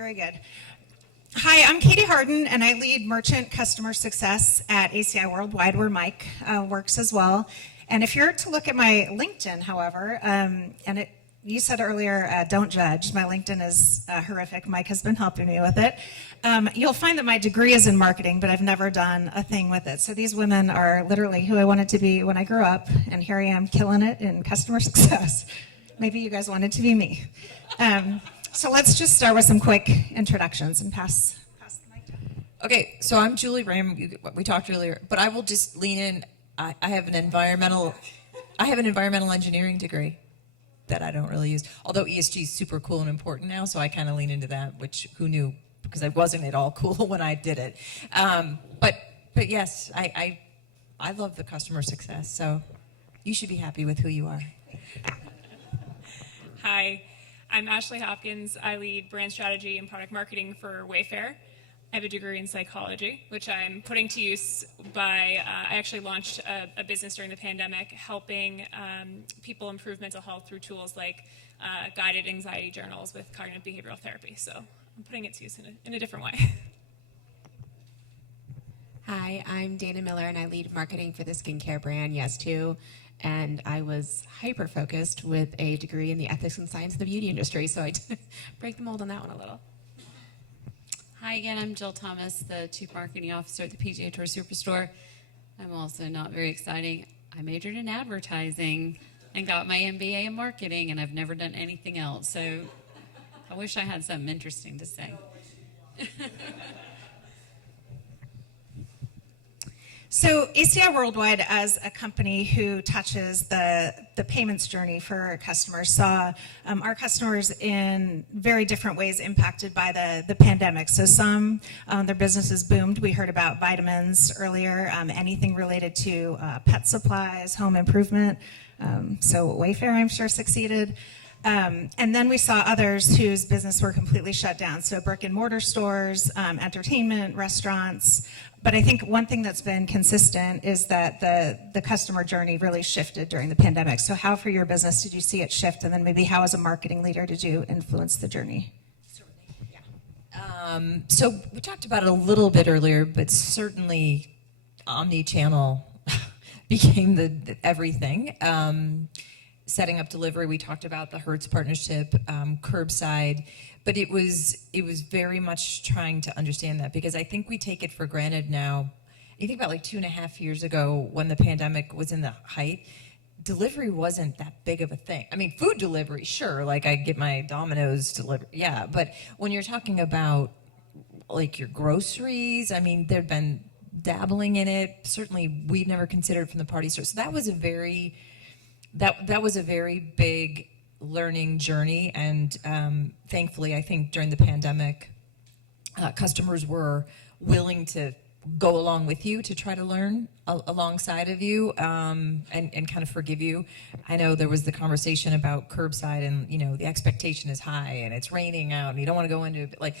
Very good. Hi, I'm Katie Hardin, and I lead merchant customer success at ACI Worldwide, where Mike works as well. And if you're to look at my LinkedIn, however, you said earlier, don't judge. My LinkedIn is horrific. Mike has been helping me with it. You'll find that my degree is in marketing, but I've never done a thing with it. So these women are literally who I wanted to be when I grew up, and here I am killing it in customer success. Maybe you guys wanted to be me. So let's just start with some quick introductions and pass the mic down. Okay, so I'm Julie Roehm. We talked earlier, but I will just lean in. I have an environmental engineering degree that I don't really use. Although ESG is super cool and important now, so I kind of lean into that. Which who knew? Because I wasn't at all cool when I did it. But yes, I love the customer success. So you should be happy with who you are. Hi, I'm Ashley Hopkins. I lead brand strategy and product marketing for Wayfair. I have a degree in psychology, which I'm putting to use by, I actually launched a business during the pandemic, helping people improve mental health through tools like guided anxiety journals with cognitive behavioral therapy. So I'm putting it to use in a different way. Hi, I'm Dana Miller, and I lead marketing for the skincare brand Yes2. And I was hyper-focused with a degree in the ethics and science of the beauty industry, so I did break the mold on that one a little. Hi again, I'm Jill Thomas, the Chief Marketing Officer at the PGA Tour Superstore. I'm also not very exciting. I majored in advertising and got my MBA in marketing, and I've never done anything else. So I wish I had something interesting to say. So ACI Worldwide, as a company who touches the payments journey for our customers, saw our customers in very different ways impacted by the pandemic. So some, their businesses boomed. We heard about vitamins earlier, anything related to pet supplies, home improvement. So Wayfair, I'm sure, succeeded. And then we saw others whose business were completely shut down. So brick and mortar stores, entertainment, restaurants. But I think one thing that's been consistent is that the customer journey really shifted during the pandemic. So how for your business did you see it shift? And then maybe how as a marketing leader did you influence the journey? So we talked about it a little bit earlier, but certainly omni-channel became the everything. Setting up delivery, we talked about the Hertz partnership, curbside, but it was very much trying to understand that, because I think we take it for granted now. You think about like 2.5 years ago when the pandemic was in the height, delivery wasn't that big of a thing. I mean, food delivery, sure, like I get my Domino's delivery, yeah, but when you're talking about like your groceries, I mean, there'd been dabbling in it. Certainly we'd never considered from the party store. So that was a very big learning journey, and thankfully, I think during the pandemic, customers were willing to go along with you to try to learn alongside of you, and kind of forgive you. I know there was the conversation about curbside, and the expectation is high, and it's raining out, and you don't want to go into it, like.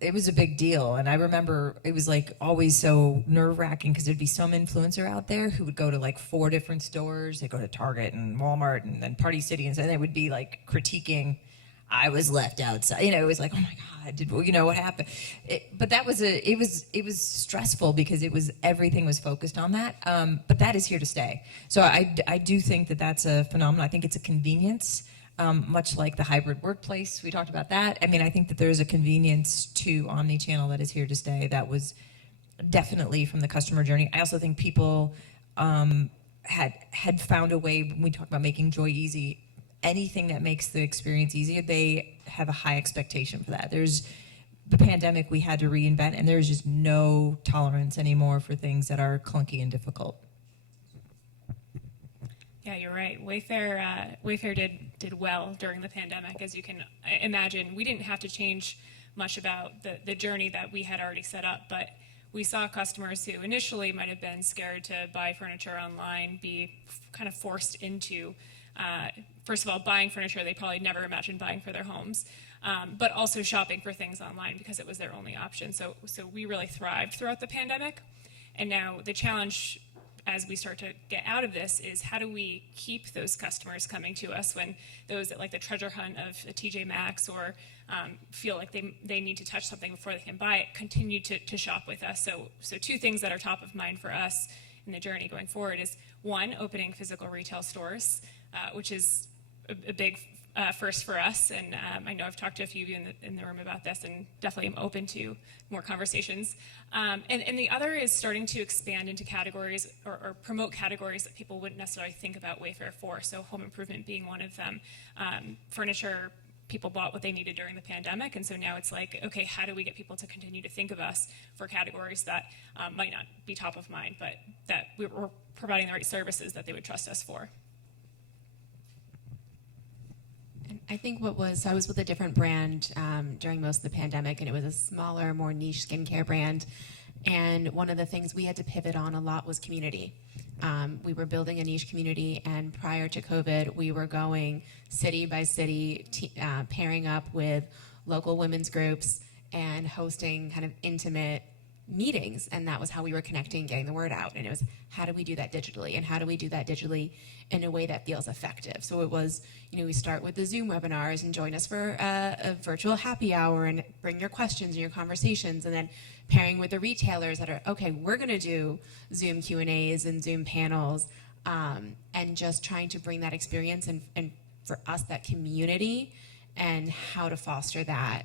It was a big deal, and I remember it was like always so nerve-wracking because there'd be some influencer out there who would go to like 4 different stores. They'd go to Target and Walmart and then Party City, and they would be like critiquing, I was left outside. It was like, oh my God, what happened? But that was it was stressful because everything was focused on that. But that is here to stay. So I do think that that's a phenomenon. I think it's a convenience. Much like the hybrid workplace, we talked about that. I mean, I think that there's a convenience to omni-channel that is here to stay. That was definitely from the customer journey. I also think people had found a way, when we talk about making joy easy, anything that makes the experience easier, they have a high expectation for that. There's the pandemic, we had to reinvent, and there's just no tolerance anymore for things that are clunky and difficult. Yeah, you're right. Wayfair did well during the pandemic, as you can imagine. We didn't have to change much about the journey that we had already set up, but we saw customers who initially might have been scared to buy furniture online be kind of forced into, first of all, buying furniture they probably never imagined buying for their homes, but also shopping for things online because it was their only option. So we really thrived throughout the pandemic, and now the challenge as we start to get out of this is how do we keep those customers coming to us when those that like the treasure hunt of a TJ Maxx or feel like they need to touch something before they can buy it, continue to shop with us. So two things that are top of mind for us in the journey going forward is one, opening physical retail stores, which is a big first for us, and I know I've talked to a few of you in the room about this, and definitely am open to more conversations. And the other is starting to expand into categories or promote categories that people wouldn't necessarily think about Wayfair for. So home improvement being one of them. Furniture, people bought what they needed during the pandemic, and so now it's like, okay, how do we get people to continue to think of us for categories that might not be top of mind, but that we're providing the right services that they would trust us for. I think so I was with a different brand during most of the pandemic, and it was a smaller, more niche skincare brand. And one of the things we had to pivot on a lot was community. We were building a niche community, and prior to COVID, we were going city by city, pairing up with local women's groups and hosting kind of intimate meetings, and that was how we were connecting, getting the word out. And it was, how do we do that digitally, and how do we do that digitally in a way that feels effective? So it was, we start with the Zoom webinars and join us for a virtual happy hour and bring your questions and your conversations, and then pairing with the retailers that are, okay, we're going to do Zoom Q&As and Zoom panels, and just trying to bring that experience and for us, that community, and how to foster that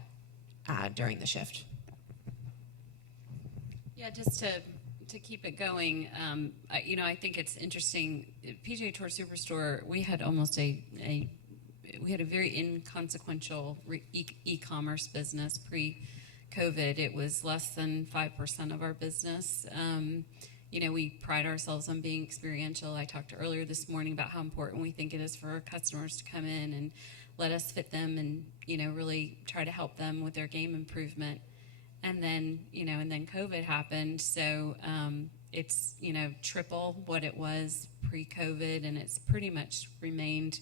during the shift. Yeah, just to keep it going, I think it's interesting. PGA Tour Superstore, we had almost we had a very inconsequential e-commerce business pre-COVID. It was less than 5% of our business. We pride ourselves on being experiential. I talked earlier this morning about how important we think it is for our customers to come in and let us fit them and, really try to help them with their game improvement. And then, COVID happened. So it's, triple what it was pre-COVID, and it's pretty much remained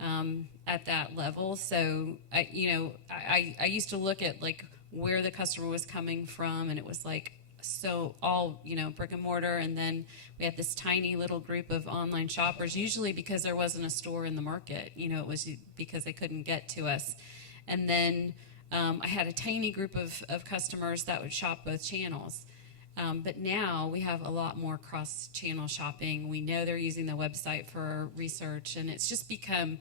at that level. So, I used to look at like where the customer was coming from, and it was like, so all, brick and mortar. And then we had this tiny little group of online shoppers, usually because there wasn't a store in the market. It was because they couldn't get to us. And then I had a tiny group of customers that would shop both channels. But now we have a lot more cross-channel shopping. We know they're using the website for research, and it's just become,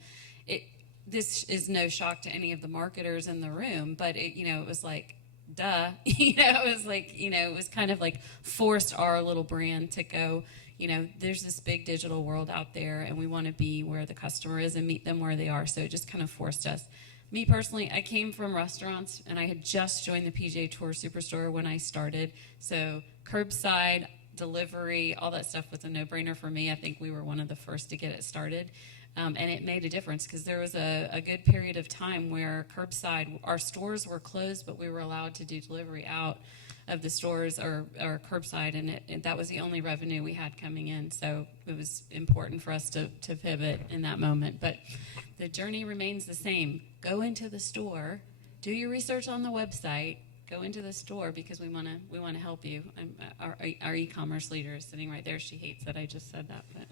this is no shock to any of the marketers in the room, but it was like, duh. It was like, it was kind of like forced our little brand to go, there's this big digital world out there, and we want to be where the customer is and meet them where they are. So it just kind of forced us. Me personally, I came from restaurants, and I had just joined the PGA Tour Superstore when I started. So curbside, delivery, all that stuff was a no-brainer for me. I think we were one of the first to get it started. And it made a difference because there was a good period of time where curbside, our stores were closed, but we were allowed to do delivery out of the stores or curbside, and that was the only revenue we had coming in. So it was important for us to pivot in that moment. But the journey remains the same. Go into the store, do your research on the website, go into the store because we want to help you. Our e-commerce leader is sitting right there. She hates that I just said that, but.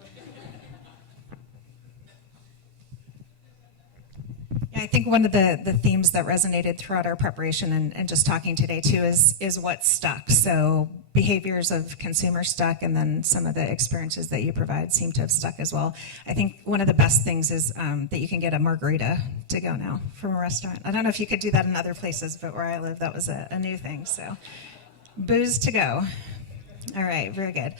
Yeah, I think one of the themes that resonated throughout our preparation and just talking today too is what stuck. So behaviors of consumers stuck, and then some of the experiences that you provide seem to have stuck as well. I think one of the best things is that you can get a margarita to go now from a restaurant. I don't know if you could do that in other places, but where I live, that was a new thing. So booze to go. All right, very good.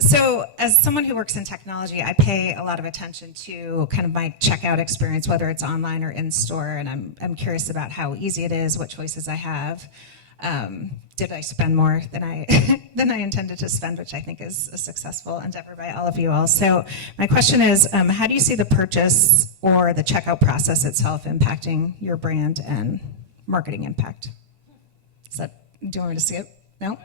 So as someone who works in technology, I pay a lot of attention to kind of my checkout experience, whether it's online or in store, and I'm curious about how easy it is, what choices I have. Did I spend more than I than I intended to spend, which I think is a successful endeavor by all of you all. So my question is, how do you see the purchase or the checkout process itself impacting your brand and marketing impact? Do you want me to see it? No?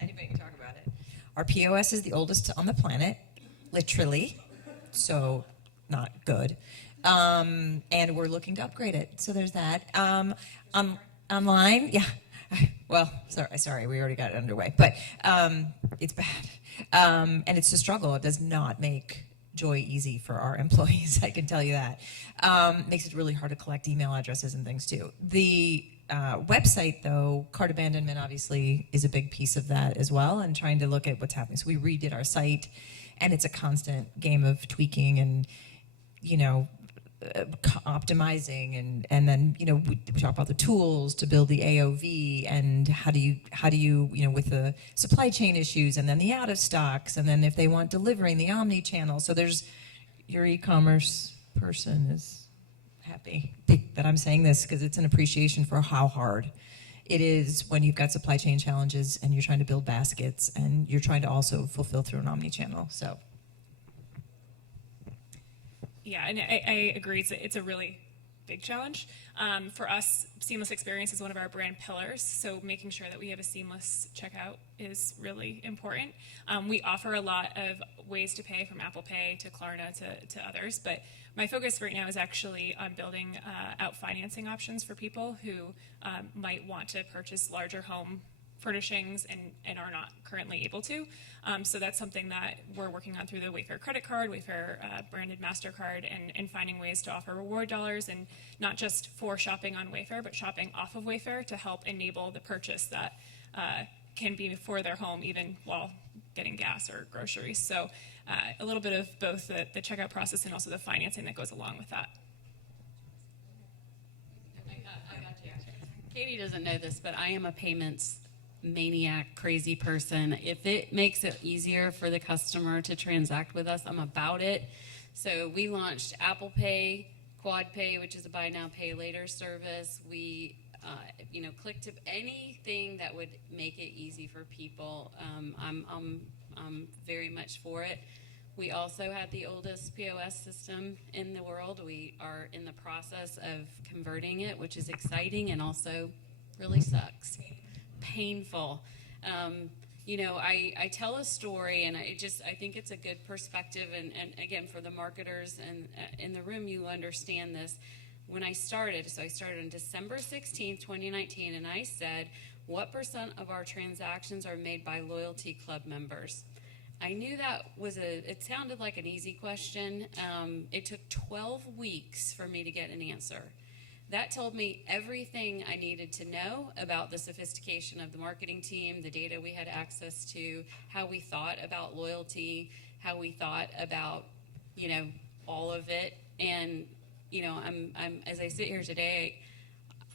Anybody can talk about it. Our POS is the oldest on the planet, literally, so not good. And we're looking to upgrade it. So there's that. Online, yeah. Well, sorry, we already got it underway, but it's bad, and it's a struggle. It does not make joy easy for our employees. I can tell you that. Makes it really hard to collect email addresses and things too. The website, though, cart abandonment obviously is a big piece of that as well, and trying to look at what's happening. So we redid our site, and it's a constant game of tweaking and, you know, optimizing, and then, you know, we talk about the tools to build the AOV, and how do you you know, with the supply chain issues, and then the out of stocks, and then if they want delivering, the omni channel. So there's your e-commerce person is happy that I'm saying this, because it's an appreciation for how hard it is when you've got supply chain challenges and you're trying to build baskets and you're trying to also fulfill through an omni channel. So Yeah, and I agree. It's a really big challenge. For us, seamless experience is one of our brand pillars. So making sure that we have a seamless checkout is really important. We offer a lot of ways to pay, from Apple Pay to Klarna to others. But my focus right now is actually on building out financing options for people who might want to purchase larger home furnishings and are not currently able to. So that's something that we're working on through the Wayfair credit card, Wayfair branded MasterCard, and finding ways to offer reward dollars, and not just for shopping on Wayfair, but shopping off of Wayfair to help enable the purchase that can be for their home, even while getting gas or groceries. So a little bit of both the checkout process and also the financing that goes along with that. I got you. Katie doesn't know this, but I am a payments maniac, crazy person. If it makes it easier for the customer to transact with us, I'm about it. So we launched Apple Pay, Quad Pay, which is a buy now, pay later service. We, click to anything that would make it easy for people. I'm very much for it. We also had the oldest POS system in the world. We are in the process of converting it, which is exciting and also really sucks. Painful. I tell a story, and I think it's a good perspective, and again, for the marketers and in the room, you understand this. When I started on December 16th, 2019, and I said, what % of our transactions are made by loyalty club members? I knew that it sounded like an easy question. It took 12 weeks for me to get an answer. That told me everything I needed to know about the sophistication of the marketing team, the data we had access to, how we thought about loyalty, how we thought about, all of it. And, I'm as I sit here today,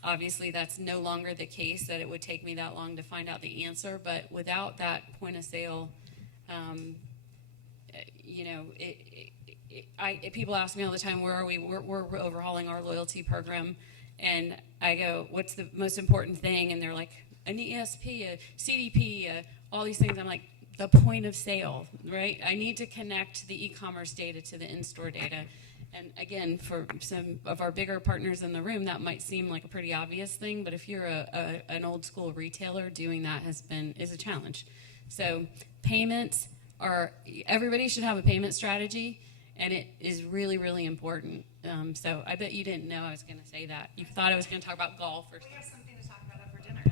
obviously that's no longer the case, that it would take me that long to find out the answer. But without that point of sale, people ask me all the time, where are we? We're overhauling our loyalty program. And I go, what's the most important thing? And they're like, an ESP, a CDP, all these things. I'm like, the point of sale, right? I need to connect the e-commerce data to the in-store data. And again, for some of our bigger partners in the room, that might seem like a pretty obvious thing, but if you're an old school retailer, doing that is a challenge. So payments everybody should have a payment strategy, and it is really, really important. So I bet you didn't know I was going to say that. You thought I was going to talk about golf or something. We have something to talk about over dinner.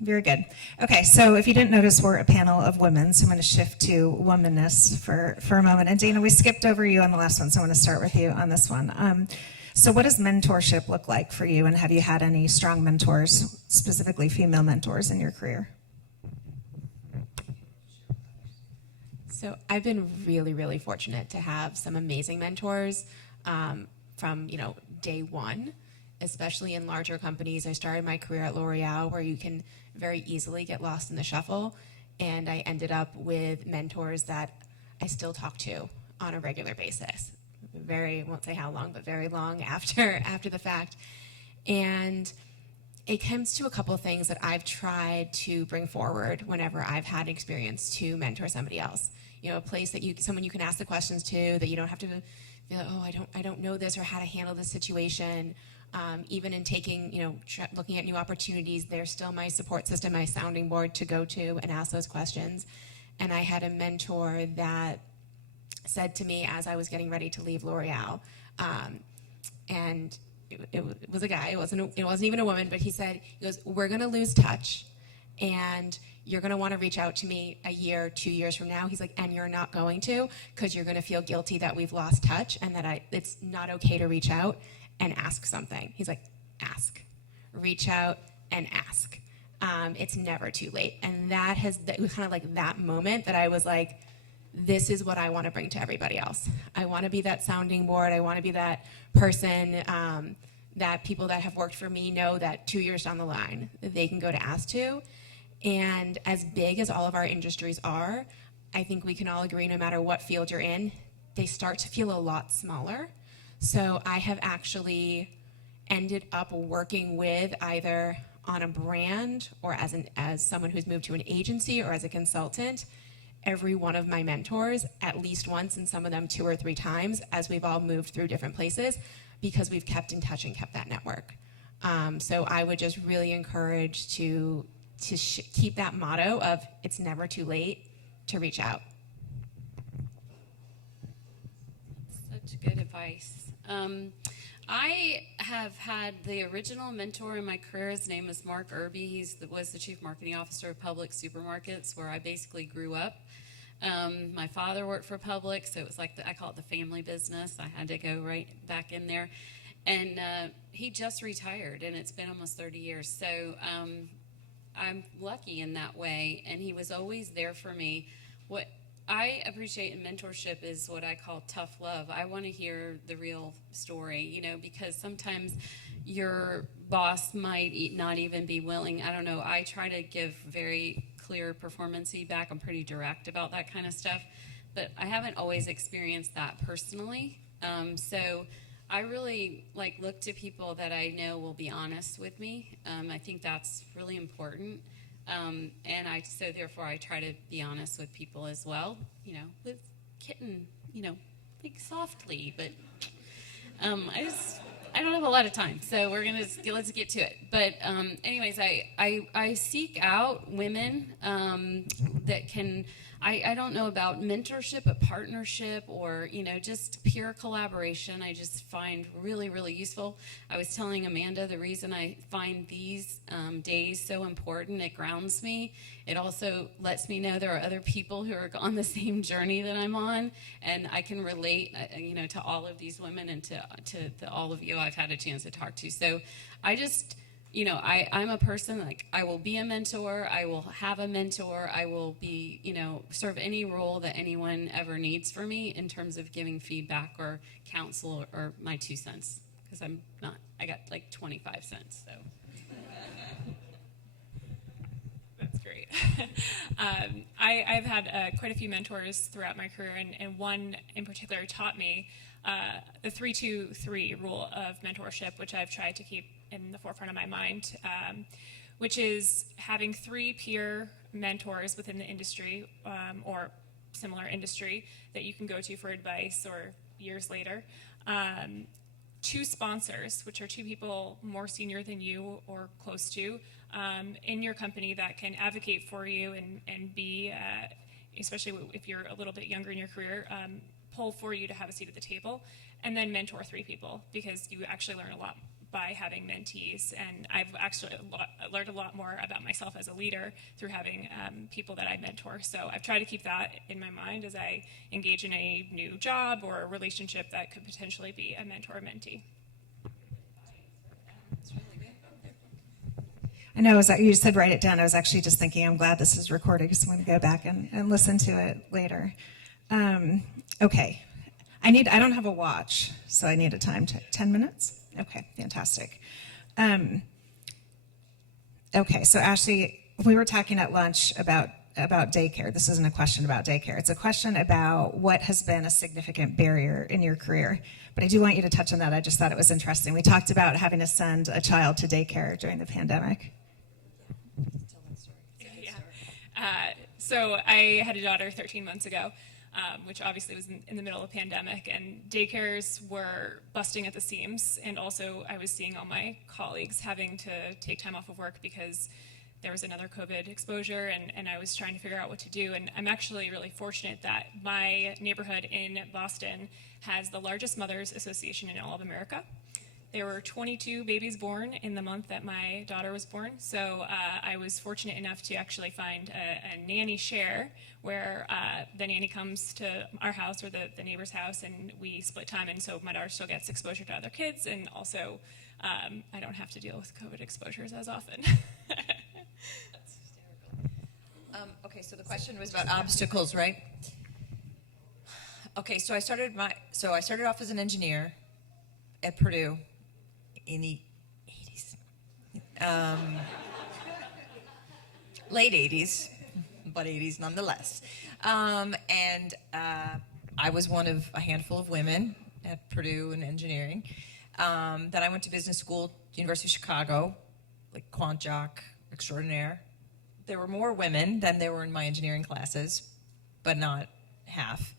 Very good. Okay, so if you didn't notice, we're a panel of women, so I'm going to shift to womanness for a moment. And Dana, we skipped over you on the last one, so I'm going to start with you on this one. So what does mentorship look like for you, and have you had any strong mentors, specifically female mentors, in your career? So I've been really, really fortunate to have some amazing mentors from day one, especially in larger companies. I started my career at L'Oreal, where you can very easily get lost in the shuffle, and I ended up with mentors that I still talk to on a regular basis. I won't say how long, but very long after the fact. And it comes to a couple of things that I've tried to bring forward whenever I've had experience to mentor somebody else. A place that someone you can ask the questions to, that you don't have to feel, I don't know this or how to handle this situation. Even in taking, looking at new opportunities, there's still my support system, my sounding board to go to and ask those questions. And I had a mentor that said to me as I was getting ready to leave L'Oreal, and it was a guy, it wasn't even a woman, but he goes, we're going to lose touch, and you're going to want to reach out to me a year, 2 years from now. He's like, and you're not going to, because you're going to feel guilty that we've lost touch and that it's not okay to reach out and ask something. He's like, ask, reach out and ask. It's never too late. And it was kind of like that moment that I was like, this is what I want to bring to everybody else. I want to be that sounding board. I want to be that person that people that have worked for me know that 2 years down the line they can go to ask to. And as big as all of our industries are, I think we can all agree, no matter what field you're in, they start to feel a lot smaller. So I have actually ended up working with either on a brand or as someone who's moved to an agency or as a consultant, every one of my mentors at least once, and some of them 2 or 3 times, as we've all moved through different places, because we've kept in touch and kept that network. So I would just really encourage to keep that motto of it's never too late to reach out. Such good advice. I have had the original mentor in my career. His name is Mark Irby. He was the chief marketing officer of Publix Supermarkets, where I basically grew up. My father worked for Publix, so it was like I call it the family business. I had to go right back in there. And he just retired, and it's been almost 30 years. So I'm lucky in that way, and he was always there for me. What I appreciate in mentorship is what I call tough love. I want to hear the real story, because sometimes your boss might not even be willing. I don't know. I try to give very clear performance feedback. I'm pretty direct about that kind of stuff, but I haven't always experienced that personally. So I really look to people that I know will be honest with me. I think that's really important. So therefore I try to be honest with people as well, with kitten, softly, but I don't have a lot of time, so let's get to it. But anyways, I seek out women that can, I don't know about mentorship, but partnership, or just pure collaboration. I just find really, really useful. I was telling Amanda the reason I find these days so important. It grounds me. It also lets me know there are other people who are on the same journey that I'm on, and I can relate, to all of these women and to all of you I've had a chance to talk to. So I just. I'm a person, I will be a mentor, I will have a mentor, I will be, serve any role that anyone ever needs for me in terms of giving feedback or counsel or my 2 cents, because I got 25 cents, so. That's great. I've had quite a few mentors throughout my career, and one in particular taught me the 3-2-3 rule of mentorship, which I've tried to keep in the forefront of my mind, which is having 3 peer mentors within the industry or similar industry that you can go to for advice or years later, 2 sponsors, which are 2 people more senior than you or close to in your company that can advocate for you and be, especially if you're a little bit younger in your career, pull for you to have a seat at the table, and then mentor 3 people, because you actually learn a lot by having mentees, and I've actually learned a lot more about myself as a leader through having people that I mentor. So I've tried to keep that in my mind as I engage in a new job or a relationship that could potentially be a mentor-mentee. I know, you said write it down. I was actually just thinking, I'm glad this is recorded, because I'm going to go back and listen to it later. Okay. I don't have a watch, so I need a time. 10 minutes? Okay, fantastic. Okay, so Ashley, we were talking at lunch about daycare. This isn't a question about daycare. It's a question about what has been a significant barrier in your career. But I do want you to touch on that. I just thought it was interesting. We talked about having to send a child to daycare during the pandemic. So I had a daughter 13 months ago, which obviously was in the middle of the pandemic, and daycares were busting at the seams, and also I was seeing all my colleagues having to take time off of work because there was another COVID exposure, and I was trying to figure out what to do. And I'm actually really fortunate that my neighborhood in Boston has the largest mothers association in all of America. There were 22 babies born in the month that my daughter was born. So I was fortunate enough to actually find a nanny share where the nanny comes to our house or the neighbor's house, and we split time. And so my daughter still gets exposure to other kids, and also I don't have to deal with COVID exposures as often. Okay, so the question was about obstacles, right? Okay, so I started off as an engineer at Purdue in the 80s. Late 80s, but 80s nonetheless. And I was one of a handful of women at Purdue in engineering. Then I went to business school, University of Chicago, like quant jock extraordinaire. There were more women than there were in my engineering classes, but not half.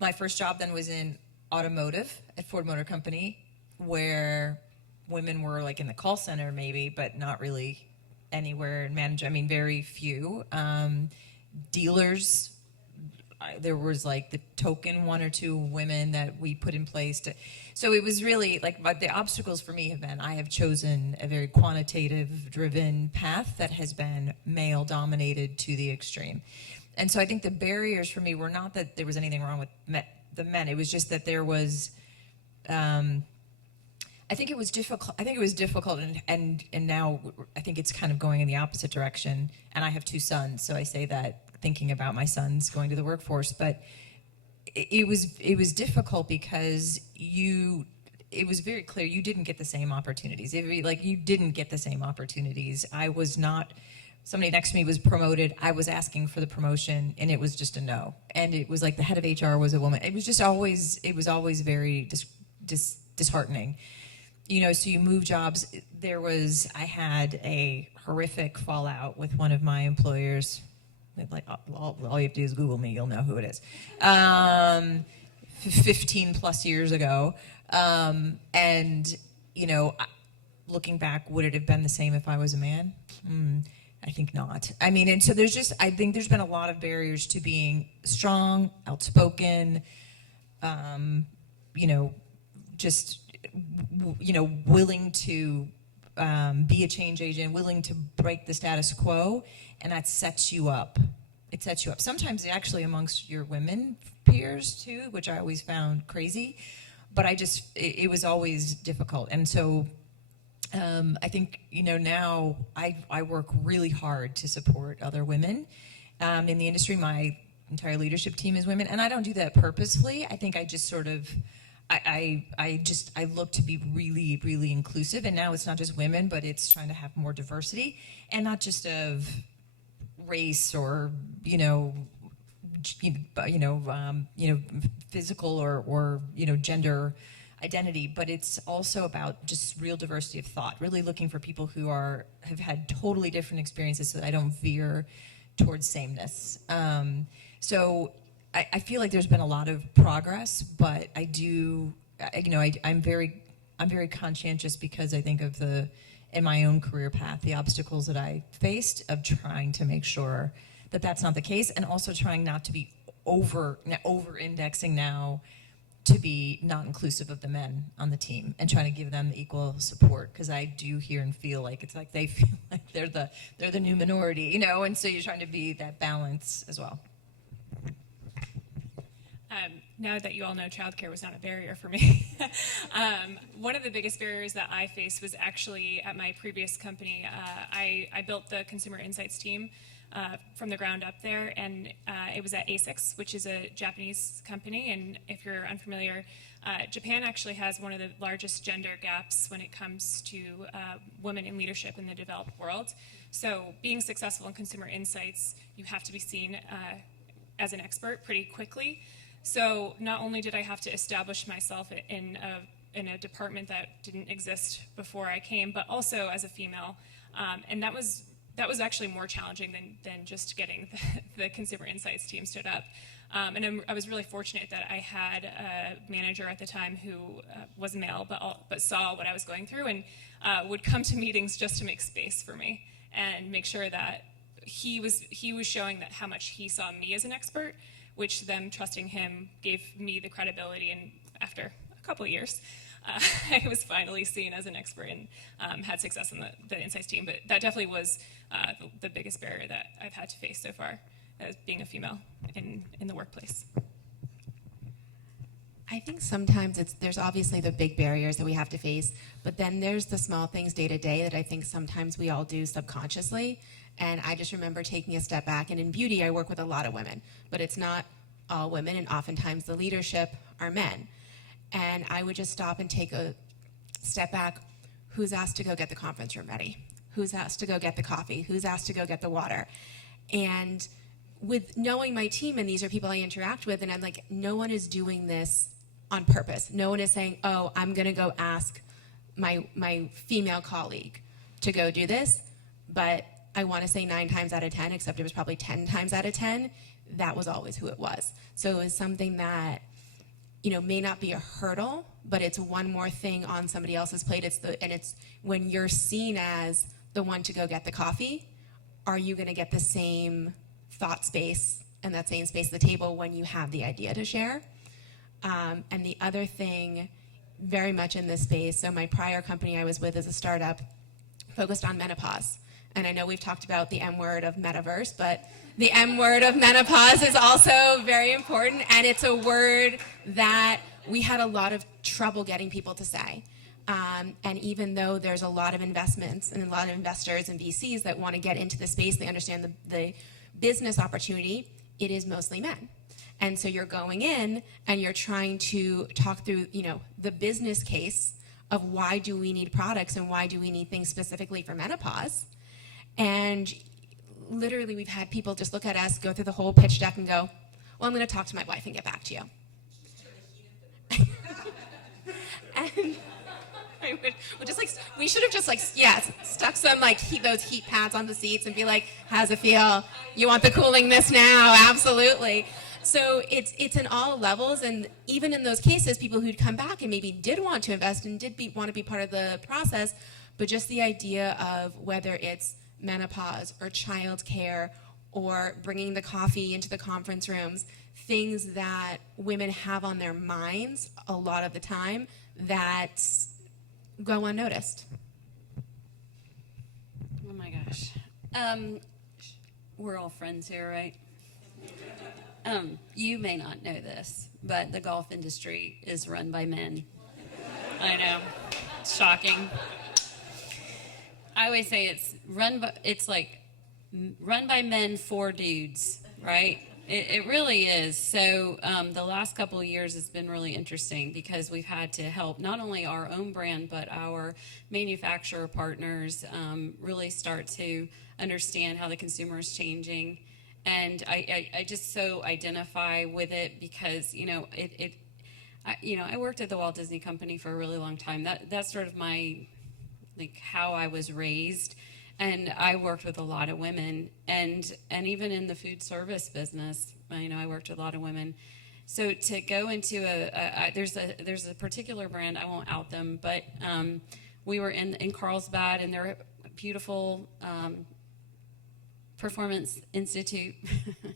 My first job then was in automotive at Ford Motor Company, where women were like in the call center maybe, but not really anywhere in management. I mean, very few. Dealers, there was like the token 1 or 2 women that we put in place to, so it was really like, but the obstacles for me have been, I have chosen a very quantitative driven path that has been male dominated to the extreme. And so I think the barriers for me were not that there was anything wrong with the men. It was just that there was, I think it was difficult. And now I think it's kind of going in the opposite direction. And I have 2 sons, so I say that thinking about my sons going to the workforce. But it was difficult because it was very clear you didn't get the same opportunities. You didn't get the same opportunities. I was not. Somebody next to me was promoted. I was asking for the promotion, and it was just a no. And it was like the head of HR was a woman. It was always very disheartening. You know, so you move jobs. I had a horrific fallout with one of my employers. Like all you have to do is Google me, you'll know who it is. 15 plus years ago. And, you know, looking back, would it have been the same if I was a man? I think not. I mean, and so I think there's been a lot of barriers to being strong, outspoken, you know, just, you know, willing to be a change agent, willing to break the status quo, and that sets you up. It sets you up. Sometimes actually amongst your women peers too, which I always found crazy, but it was always difficult. And so I think, you know, now I work really hard to support other women in the industry. My entire leadership team is women, and I don't do that purposefully. I think I just sort of, I look to be really, really inclusive, and now it's not just women, but it's trying to have more diversity, and not just of race or, you know, physical or you know, gender identity, but it's also about just real diversity of thought, really looking for people who have had totally different experiences so that I don't veer towards sameness. So I feel like there's been a lot of progress, but I do, you know, I'm very conscientious because I think of in my own career path, the obstacles that I faced of trying to make sure that that's not the case, and also trying not to be over-indexing now to be not inclusive of the men on the team and trying to give them equal support, because I do hear and feel like it's like they feel like they're the new minority, you know, and so you're trying to be that balance as well. Now that you all know, childcare was not a barrier for me. One of the biggest barriers that I faced was actually at my previous company. I built the consumer insights team from the ground up there, and it was at ASICS, which is a Japanese company. And if you're unfamiliar, Japan actually has one of the largest gender gaps when it comes to women in leadership in the developed world. So being successful in consumer insights, you have to be seen as an expert pretty quickly. So not only did I have to establish myself in a department that didn't exist before I came, but also as a female, and that was actually more challenging than just getting the consumer insights team stood up. And I was really fortunate that I had a manager at the time who was male, but saw what I was going through and would come to meetings just to make space for me and make sure that he was showing that how much he saw me as an expert, which them trusting him gave me the credibility. And after a couple of years, I was finally seen as an expert and had success in the insights team. But that definitely was the biggest barrier that I've had to face so far as being a female in the workplace. I think sometimes there's obviously the big barriers that we have to face, but then there's the small things day to day that I think sometimes we all do subconsciously. And I just remember taking a step back, and in beauty I work with a lot of women, but it's not all women, and oftentimes the leadership are men. And I would just stop and take a step back. Who's asked to go get the conference room ready? Who's asked to go get the coffee? Who's asked to go get the water? And with knowing my team, and these are people I interact with, and I'm like, no one is doing this on purpose. No one is saying, oh, I'm going to go ask my female colleague to go do this. But I want to say 9 times out of 10, except it was probably 10 times out of 10, that was always who it was. So it was something that, may not be a hurdle, but it's one more thing on somebody else's plate. It's when you're seen as the one to go get the coffee, are you going to get the same thought space and that same space at the table when you have the idea to share? And the other thing, very much in this space, so my prior company I was with as a startup focused on menopause. And I know we've talked about the M word of metaverse, but the M word of menopause is also very important, and it's a word that we had a lot of trouble getting people to say. And even though there's a lot of investments and a lot of investors and VCs that want to get into the space, they understand the business opportunity, it is mostly men. And so you're going in and you're trying to talk through, the business case of why do we need products and why do we need things specifically for menopause. And literally we've had people just look at us, go through the whole pitch deck and go, well, I'm going to talk to my wife and get back to you. And we should have just stuck some those heat pads on the seats and be like, how's it feel? You want the cooling this now? Absolutely. So it's in all levels, and even in those cases, people who'd come back and maybe did want to invest and want to be part of the process, but just the idea of whether it's menopause or childcare or bringing the coffee into the conference rooms, things that women have on their minds a lot of the time that go unnoticed. Oh my gosh. We're all friends here, right? You may not know this, but the golf industry is run by men. I know. It's shocking. I always say it's run by men for dudes, right? It really is. So the last couple of years has been really interesting because we've had to help not only our own brand, but our manufacturer partners really start to understand how the consumer is changing. And I just so identify with it because, I worked at the Walt Disney Company for a really long time. That's sort of my, how I was raised. And I worked with a lot of women, and even in the food service business, I worked with a lot of women. So to go into there's a particular brand, I won't out them, but we were in Carlsbad, and they're beautiful Performance Institute.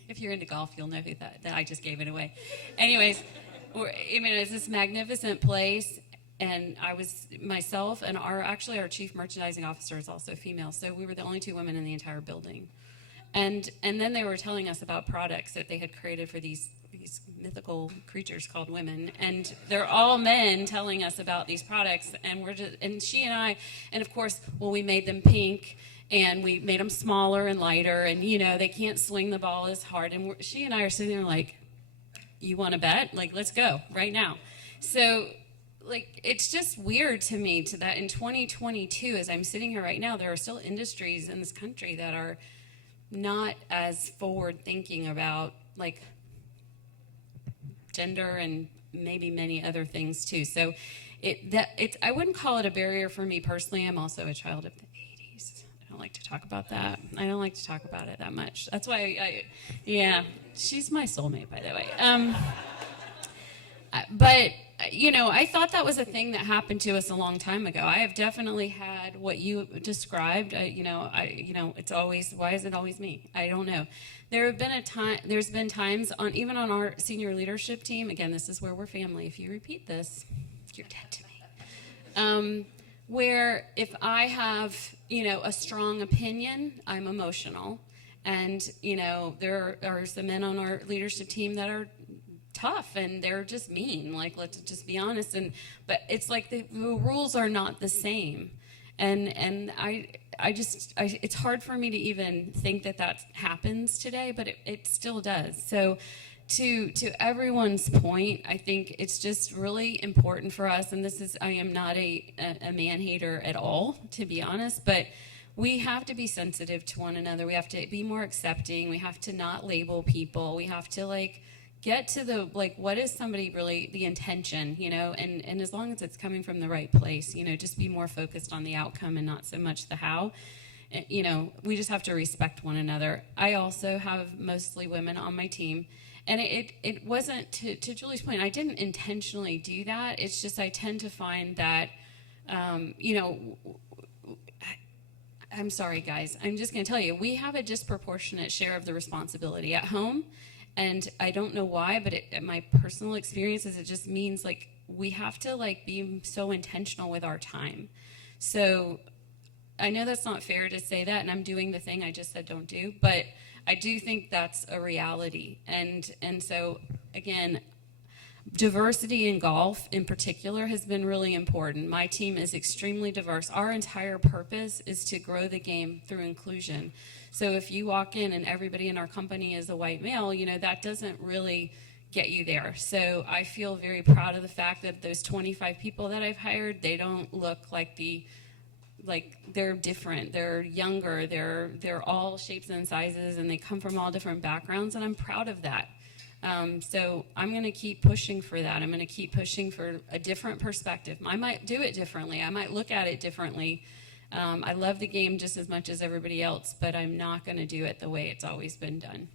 If you're into golf, you'll know that I just gave it away. Anyways, it's this magnificent place. And I was myself, and our chief merchandising officer is also female, so we were the only 2 women in the entire building. And then they were telling us about products that they had created for these mythical creatures called women, and they're all men telling us about these products, and she and I, and of course, we made them pink, and we made them smaller and lighter, and they can't swing the ball as hard, and she and I are sitting there like, you want to bet? Let's go right now. So. It's just weird to me that in 2022, as I'm sitting here right now, there are still industries in this country that are not as forward thinking about gender and maybe many other things too. So I wouldn't call it a barrier for me personally. I'm also a child of the 80s. I don't like to talk about that. I don't like to talk about it that much. That's why she's my soulmate, by the way. But I thought that was a thing that happened to us a long time ago. I have definitely had what you described. It's always, why is it always me? I don't know. There's been times even on our senior leadership team. Again, this is where we're family. If you repeat this, you're dead to me. where if I have, a strong opinion, I'm emotional. And, there are some men on our leadership team that are tough and they're just mean. Like, let's just be honest. But it's like the rules are not the same. And it's hard for me to even think that happens today, but it still does. So to everyone's point, I think it's just really important for us, and I am not a man hater at all, to be honest, but we have to be sensitive to one another. We have to be more accepting. We have to not label people. We have to get to the, what is somebody really, the intention, and as long as it's coming from the right place, just be more focused on the outcome and not so much the how. We just have to respect one another. I also have mostly women on my team, and it wasn't, to Julie's point, I didn't intentionally do that. It's just I tend to find that, I'm sorry, guys. I'm just going to tell you, we have a disproportionate share of the responsibility at home. And I don't know why, but my personal experience is it just means we have to be so intentional with our time. So I know that's not fair to say that, and I'm doing the thing I just said don't do, but I do think that's a reality. And so again, diversity in golf in particular has been really important. My team is extremely diverse. Our entire purpose is to grow the game through inclusion. So if you walk in and everybody in our company is a white male, that doesn't really get you there. So I feel very proud of the fact that those 25 people that I've hired, they don't look they're different. They're younger. They're all shapes and sizes, and they come from all different backgrounds, and I'm proud of that. So I'm going to keep pushing for that. I'm going to keep pushing for a different perspective. I might do it differently. I might look at it differently. I love the game just as much as everybody else, but I'm not going to do it the way it's always been done.